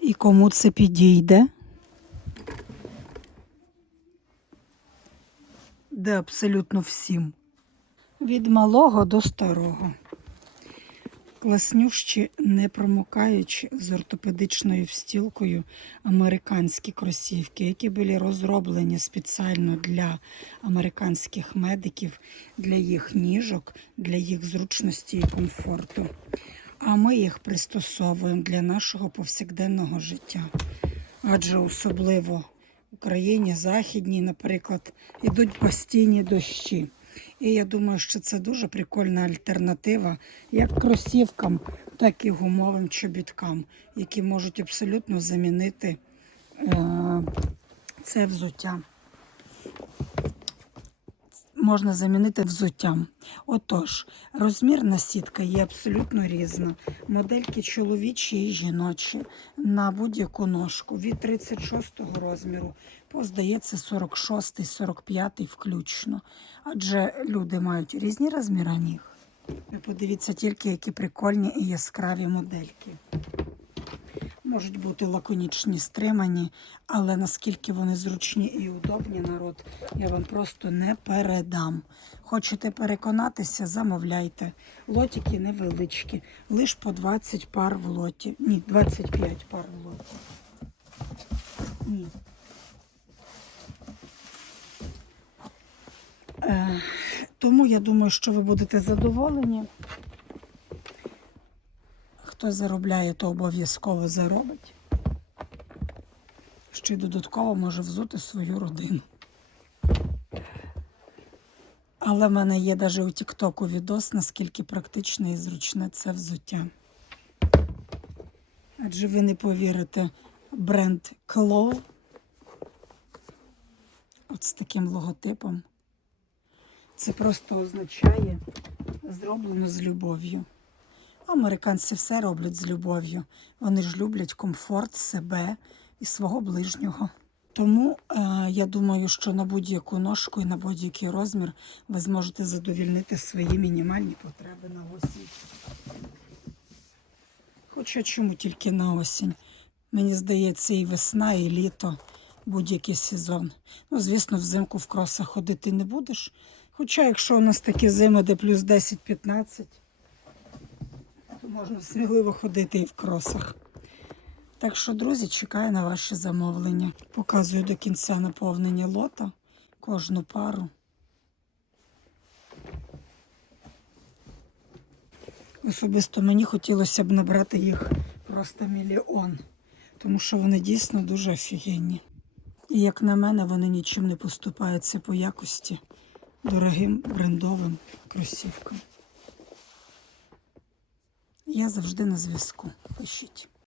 І кому це підійде? Де абсолютно всім. Від малого до старого. Класнющі, не промокаючи з ортопедичною встілкою американські кросівки, які були розроблені спеціально для американських медиків, для їх ніжок, для їх зручності і комфорту. А ми їх пристосовуємо для нашого повсякденного життя. Адже особливо в Україні західній, наприклад, ідуть постійні дощі. І я думаю, що це дуже прикольна альтернатива як кросівкам, так і гумовим чобіткам, які можуть абсолютно замінити е, це взуття. Можна замінити взуттям. Отож, розмірна сітка є абсолютно різна. Модельки чоловічі і жіночі на будь-яку ножку від 36 розміру по, здається, 46, 45 включно. Адже люди мають різні розміри ніг. Ви подивіться тільки, які прикольні і яскраві модельки. Можуть бути лаконічні, стримані, але наскільки вони зручні і удобні, народ, я вам просто не передам. Хочете переконатися, замовляйте. Лотики невеличкі, лиш по 20 пар в лоті. Ні, 25 пар в лоті. Ні. Е, тому я думаю, що ви будете задоволені. Хто заробляє, то обов'язково заробить. Ще й додатково може взути свою родину. Але в мене є навіть у Тіктоку відос, наскільки практичне і зручне це взуття. Адже ви не повірите, бренд Clove от з таким логотипом. Це просто означає зроблено з любов'ю. Американці все роблять з любов'ю. Вони ж люблять комфорт себе і свого ближнього. Тому е, я думаю, що на будь-яку ножку і на будь-який розмір ви зможете задовільнити свої мінімальні потреби на осінь. Хоча чому тільки на осінь? Мені здається, і весна, і літо, будь-який сезон. Ну, звісно, взимку в кросах ходити не будеш. Хоча, якщо у нас такі зими, де плюс 10-15, то можна сміливо ходити і в кросах. Так що, друзі, чекаю на ваші замовлення. Показую до кінця наповнення лота, кожну пару. Особисто мені хотілося б набрати їх просто мільйон, тому що вони дійсно дуже офігенні. І як на мене, вони нічим не поступаються по якості дорогим брендовим кросівкам. Я завжди на зв'язку. Пишіть.